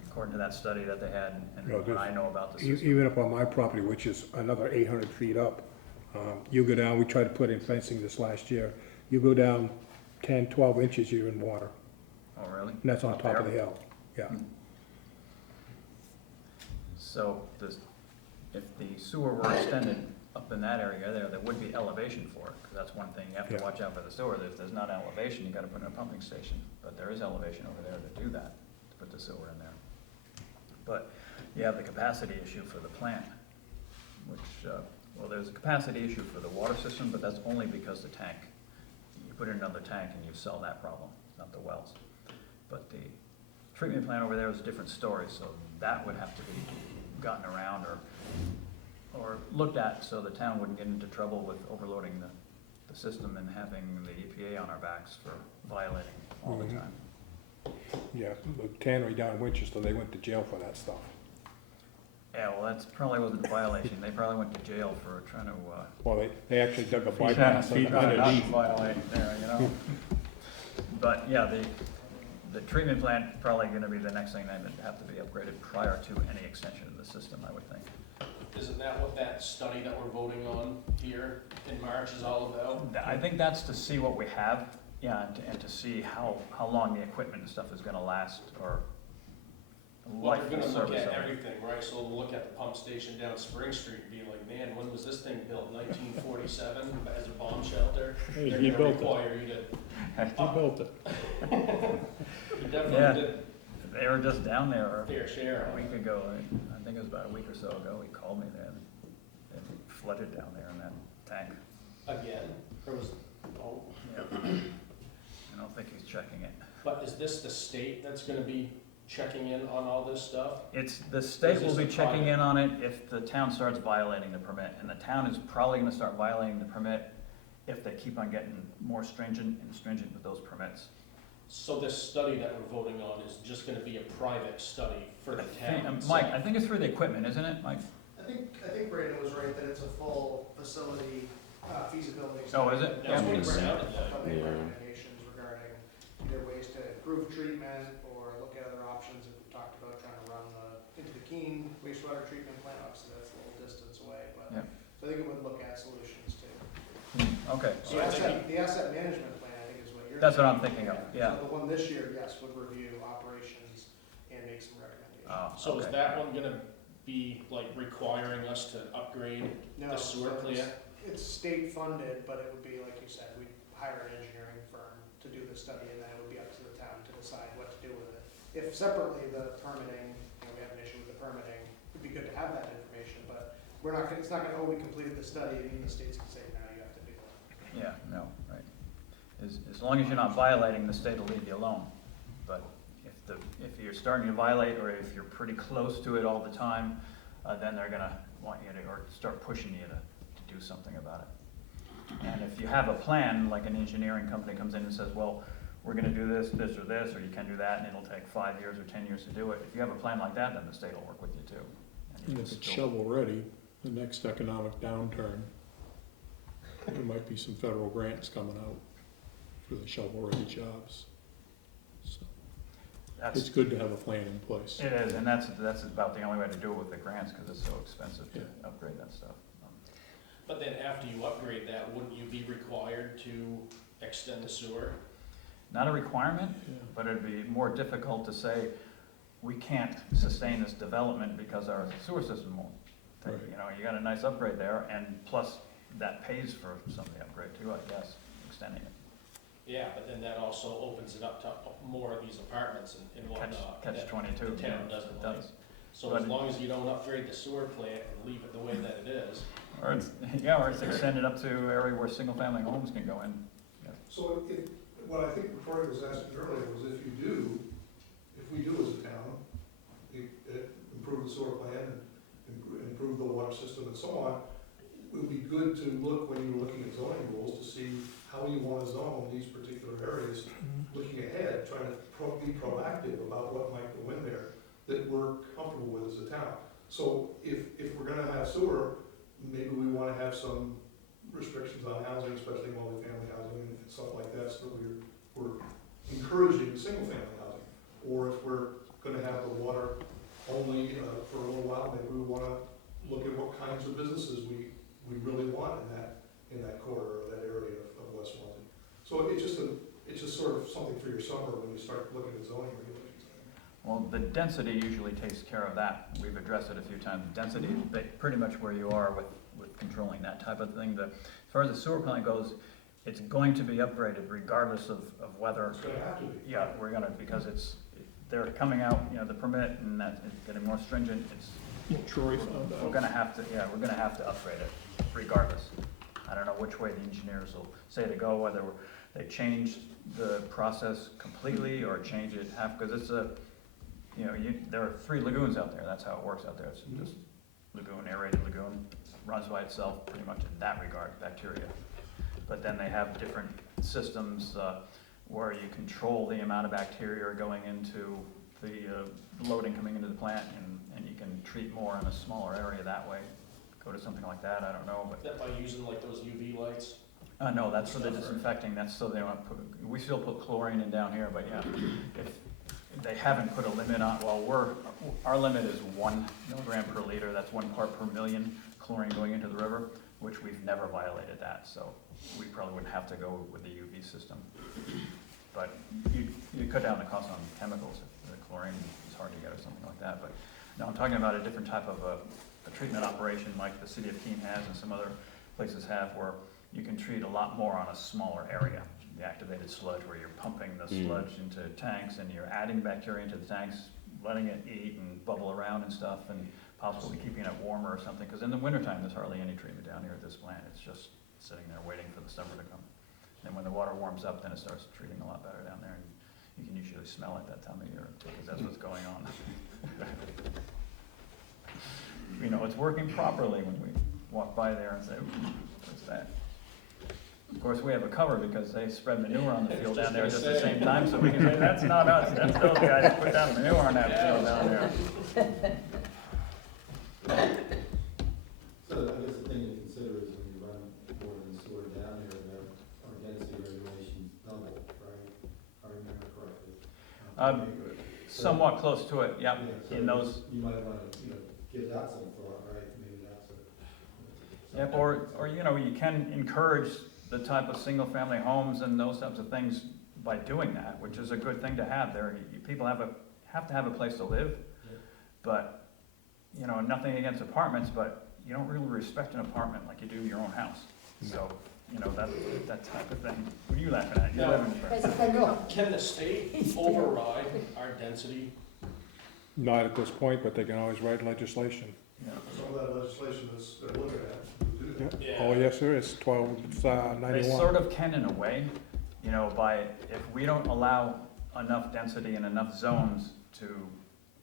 according to that study that they had, and You know, what I know about the system. Even up on my property, which is another 800 feet up, you go down, we tried to put in fencing this last year, you go down 10, 12 inches, you're in water. Oh, really? And that's on top of the hill, yeah. So if the sewer were extended up in that area there would be elevation for it, because that's one thing you have to Yeah. watch out for the sewer. If there's not elevation, you gotta put in a pumping station, but there is elevation over there to do that, to put the sewer in there. But you have the capacity issue for the plant, which, well, there's a capacity issue for the water system, but that's only because the tank, you put in another tank and you solve that problem, not the wells. But the treatment plant over there is a different story, so that would have to be gotten around or looked at so the town wouldn't get into trouble with overloading the system and having the EPA on our backs for violating all the time. Yeah, the tannery down in Winchester, they went to jail for that stuff. Yeah, well, that's probably wasn't a violation. They probably went to jail for trying to, Well, they actually dug a trying bypass to not underneath. violate there, you know? But, yeah, the treatment plant probably gonna be the next thing that would have to be upgraded prior to any extension of the system, I would think. Isn't that what that study that we're voting on here in March is all about? I think that's to see what we have, yeah, and to see how long the equipment and stuff is gonna last, or Well, they're life gonna and look service at of it. everything, right? So they'll look at the pump station down Spring Street and be like, man, when was this thing built? 1947 as a bomb shelter? Hey, They're you gonna built it. require you to. He built it. You Yeah. definitely did They were just down there fair share. a week ago, I think it was about a week or so ago, he called me then. It flooded down there in that tank. Again, or was, oh, Yeah. I don't think he's checking it. but is this the state that's gonna be checking in on all this stuff? It's, the state will Is be this a checking private- in on it if the town starts violating the permit, and the town is probably gonna start violating the permit if they keep on getting more stringent and stringent with those permits. So this study that we're voting on is just gonna be a private study for the town Mike, itself? I think it's for the equipment, isn't it, Mike? I think Brandon was right that it's a full facility feasibility. Oh, is it? That's what it Brandon sounded like. will make Yeah. recommendations regarding either ways to improve treatment or look at other options. If we talked about trying to run into the Keene wastewater treatment plant, obviously that's a little distance away, but Yeah. so I think it would look at solutions too. Okay, So I think The asset management plan, I think is what you're. that's what I'm thinking of, yeah. So the one this year, yes, would review operations and make some recommendations. So is Okay. that one gonna be like requiring us to upgrade No, the sewer so plant? it's state funded, but it would be, like you said, we'd hire an engineering firm to do the study, and then it would be up to the town to decide what to do with it. If separately, the permitting, we have an issue with the permitting, it'd be good to have that information, but we're not, it's not gonna, oh, we completed the study, and even the states can say, no, you have to do it. Yeah, no, right. As long as you're not violating, the state will leave you alone. But if you're starting to violate, or if you're pretty close to it all the time, then they're gonna want you to, or start pushing you to do something about it. And if you have a plan, like an engineering company comes in and says, well, we're gonna do this, this, or this, or you can do that, and it'll take 5 years or 10 years to do it. If you have a plan like that, then the state will work with you too. And you And can if it's still- shovel-ready, the next economic downturn, there might be some federal grants coming out for the shovel-ready jobs. So it's good to have a plan in place. It is, and that's about the only way to do it with the grants, because it's so expensive to Yeah. upgrade that stuff. But then after you upgrade that, wouldn't you be required to extend the sewer? Not a requirement, Yeah. but it'd be more difficult to say, we can't sustain this development because our sewer system won't. Right. You know, you got a nice upgrade there, and plus that pays for some of the upgrade too, I guess, extending it. Yeah, but then that also opens it up to more of these apartments and whatnot. Catch that 22. The town yeah, doesn't it like. does. So But as long as you don't upgrade the sewer plant and leave it the way that it is. Or it's, yeah, or it's extended up to an area where single-family homes can go in. So what I think Victoria was asking earlier was if we do as a town, improve the sewer plant and improve the water system and so on, it would be good to look, when you're looking at zoning rules, to see how you want to zone these particular areas, looking ahead, trying to be proactive about what might go in there that we're comfortable with as a town. So if we're gonna have sewer, maybe we wanna have some restrictions on housing, especially multifamily housing and stuff like that, so that we're encouraging single-family housing. Or if we're gonna have the water only for a little while, maybe we wanna look at what kinds of businesses we really want in that corridor or that area of West Swansea. So it's just sort of something for your summer when you start looking at zoning regulations. Well, the density usually takes care of that. We've addressed it a few times. Density is pretty much where you are with controlling that type of thing. As far as the sewer plant goes, it's going to be upgraded regardless of whether. It's gonna have to be. Yeah, because they're coming out, the permit and that is getting more stringent. Troy found We're gonna have to upgrade it regardless. I don't know which way the engineers will say to go, whether they change the process completely or change it half, because it's there are 3 lagoons out there. That's how it works out there. It's just lagoon, aerated lagoon, runs by itself pretty much in that regard, bacteria. But then they have different systems where you control the amount of bacteria going into the loading coming into the plant, and you can treat more in a smaller area that way. Go to something like that, I don't know, but. That by using like those UV lights? No, that's for the disinfecting, that's so they don't we still put chlorine in down here, but yeah, if they haven't put a limit on, our limit is 1 milligram per liter, that's 1 part per million chlorine going into the river, which we've never violated that, so we probably wouldn't have to go with the UV system. But you cut down the cost on chemicals, the chlorine is hard to get or something like that, but no, I'm talking about a different type of a treatment operation like the city of Keene has and some other places have, where you can treat a lot more on a smaller area. The activated sludge, where you're pumping the sludge into tanks and you're adding bacteria into the tanks, letting it eat and bubble around and stuff, and possibly keeping it warmer or something, because in the wintertime, there's hardly any treatment down here at this plant. It's just sitting there waiting for the summer to come. And when the water warms up, then it starts treating a lot better down there, and you can usually smell it that time of year, because that's what's going on. It's working properly when we walk by there and say, ooh, what's that? Of course, we have a cover because they spread manure on the field down there just at the same time, so we can say, that's not us, that's those guys that put down manure on that field down there. So I guess the thing to consider is when you run more than sewer down here, that our density regulations double, right? If I remember correctly. Somewhat close to it, yeah, So in those. You might want to, give that some thought, right? Maybe that's a. Yep, or you can encourage the type of single-family homes and those types of things by doing that, which is a good thing to have there. People have to have a place to live, but, nothing against apartments, but you don't really respect an apartment like you do your own house. So, that type of thing. What are you laughing at? You're living Can the state override our density? Not at this point, but they can always write legislation. Some of that legislation is, they're looking at, to do that. Yeah. Oh, yes, there is, 1291. They sort of can in a way, if we don't allow enough density and enough zones to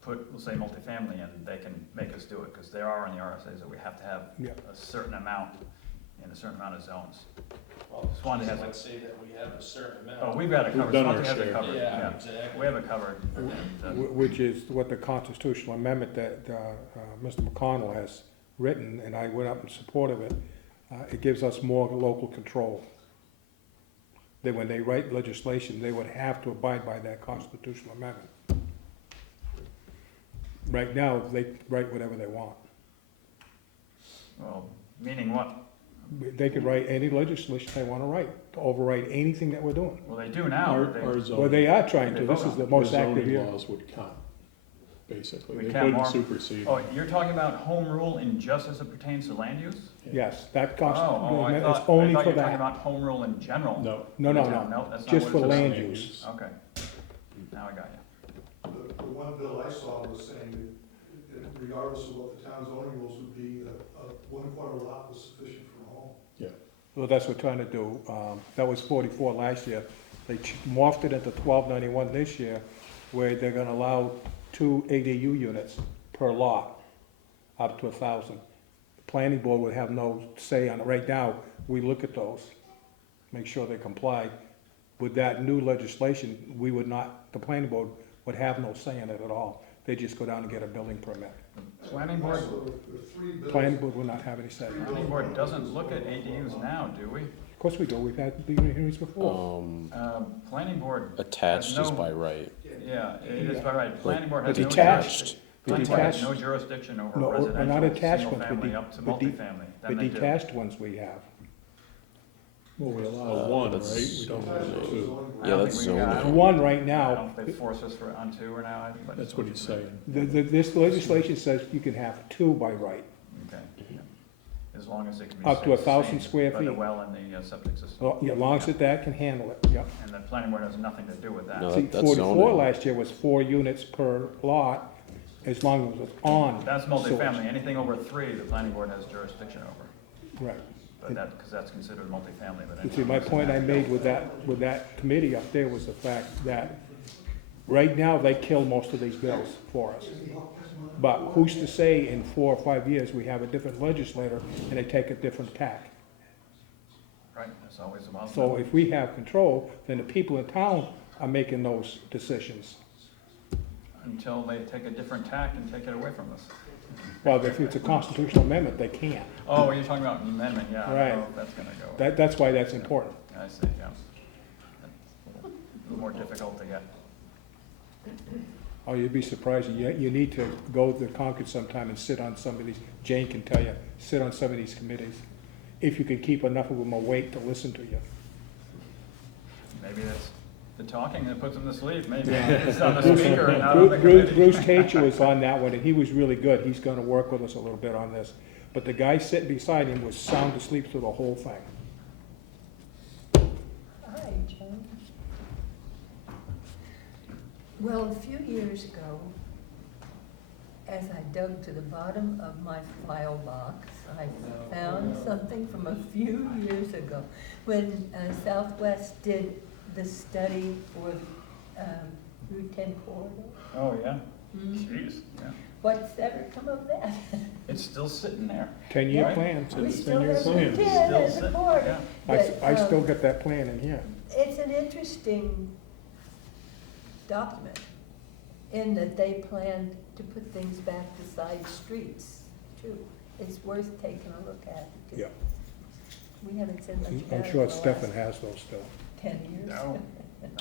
put, we'll say multifamily in, they can make us do it, because there are in the RSAs that we have to have a certain amount in a certain amount of zones. Well, Swansea has let's say that we have a certain amount. Oh, we've got it covered. We've done Swansea our has it share. covered. Yeah, exactly. We have it covered. Which is what the constitutional amendment that Mr. McConnell has written, and I went up in support of it. It gives us more local control. That when they write legislation, they would have to abide by that constitutional amendment. Right now, they write whatever they want. Well, meaning what? They could write any legislation they want to write, to override anything that we're doing. Well, they do now. Well, they are trying to, They this vote is the on most Our active zoning year. laws would count, basically. We They count couldn't more. supersede. Oh, you're talking about home rule in just as it pertains to land use? Yes, that I constitutional amendment is thought only you for were talking that. about home rule in general. No. No, No, that's not just what for it says. land Land use. use. Okay, now I got you. The one bill I saw was saying that regardless of what the town zoning rules would be, a 1/4 lot was sufficient for a home. Well, that's what we're trying to do. That was 44 last year. They morphed it into 1291 this year, where they're gonna allow 2 ADU units per lot, up to 1,000. The planning board would have no say on it. Right now, we look at those, make sure they comply. With that new legislation, we would not, the planning board would have no say in it at all. they just go down and get a building permit. Planning board, Also, the three buildings. Planning board will not have any say. planning board doesn't look at ADUs now, do we? Of course we do, we've had the hearings before. Planning board. Attached has is no- by right. Yeah, it is by right. Planning board has The no detached- jurisdiction. the Planning board has detached- no jurisdiction over No, or not residential, attached single ones, but family the- up to but the- multifamily. The Then they do. detached ones we have. Well, we allow one, right? that's- We don't allow two. I Yeah, don't that's think we- I zoning. don't- One right I now, don't know if they force us on two or now, but. That's what he's saying. this legislation says you can have two by right. Okay, yeah. As long as it can be. Up to 1,000 sustained square by the feet. well and the septic system. Well, yeah, as long as that can handle it, yep. And the planning board has nothing to do with that. No, See, that's 44 zoning. last year was 4 units per lot, as long as it was on. That's sewage. multifamily. Anything over 3, the planning board has jurisdiction over. Right. But because that's considered multifamily, but. You see, my point I made with that committee up there was the fact that right now, they kill most of these bills for us. But who's to say in 4 or 5 years, we have a different legislator and they take a different tack? Right, that's always a possibility. So if we have control, then the people in town are making those decisions. Until they take a different tack and take it away from us. Well, if it's a constitutional amendment, they can't. Oh, you're talking about an amendment, yeah. I don't know Right. if that's gonna go. That's why that's important. I see, yeah. A little more difficult to get. Oh, you'd be surprised, you need to go to Concord sometime and sit on some of these, Jane can tell you, sit on some of these committees, if you can keep enough of them awake to listen to you. Maybe that's the talking that puts them to sleep, maybe it's on the speaker and not on the Bruce committee. Tatcher was on that one, and he was really good, he's gonna work with us a little bit on this. But the guy sitting beside him was sound asleep through the whole thing. Hi, Joan. Well, a few years ago, as I dug to the bottom of my file box, I found something from a few years ago when Southwest did the study for Route 10 corridor. Oh, yeah? Mhm. Jeez, yeah. What's ever come of that? It's still sitting there. 10-year Right. plan. We still 10-year have plan. Route 10 Still as a sitting, corridor. yeah. I still got that plan in here. It's an interesting document in that they plan to put things back to side streets too. It's worth taking a look at. Yeah. We haven't said much about it. I'm sure in the Stefan last has those still. 10 years. No.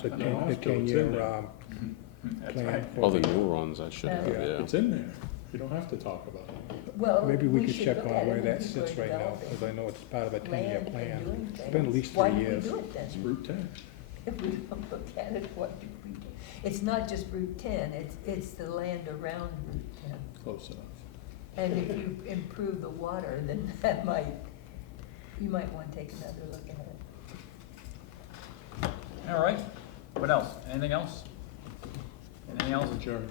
The No, 10, the it's in 10-year, there. That's plan. right. for Oh, the new ones I should have, Yeah. yeah. It's in there. You don't have to talk about it. Well, Maybe we could should check look on at it where when that people are sits right now, developing because I know it's part of a 10-year land and plan. doing It's been at things. least Why 3 did we years. do it then? It's Route 10. If we don't look at it, what did we do? It's not just Route 10, it's the land around Route 10. Close enough. And if you improve the water, then you might want to take another look at it. All right, what else? Anything else? Anything else? Adjourn.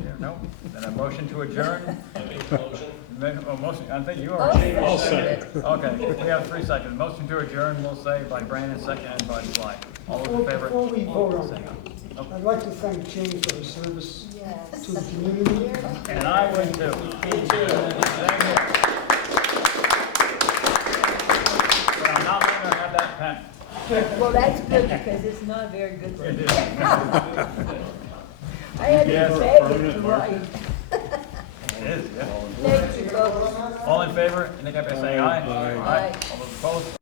Yeah, no? Then a motion to adjourn? Motion, I think you I'll already. I'll second second. it. Okay, we have 3 seconds. Motion to adjourn, we'll say by Brandon, second by Sly. All those in favor? Before we vote on Say that, aye. I'd like to thank Jane for her service Yes. to the community. And I would too. Same here. But I'm not letting her have that pen. Well, that's good because it's not a very good one. It is. I had Yes. to beg it to write. It is, yeah. Thank you, folks. All in favor, indicate by saying aye. Aye. Aye. All those opposed?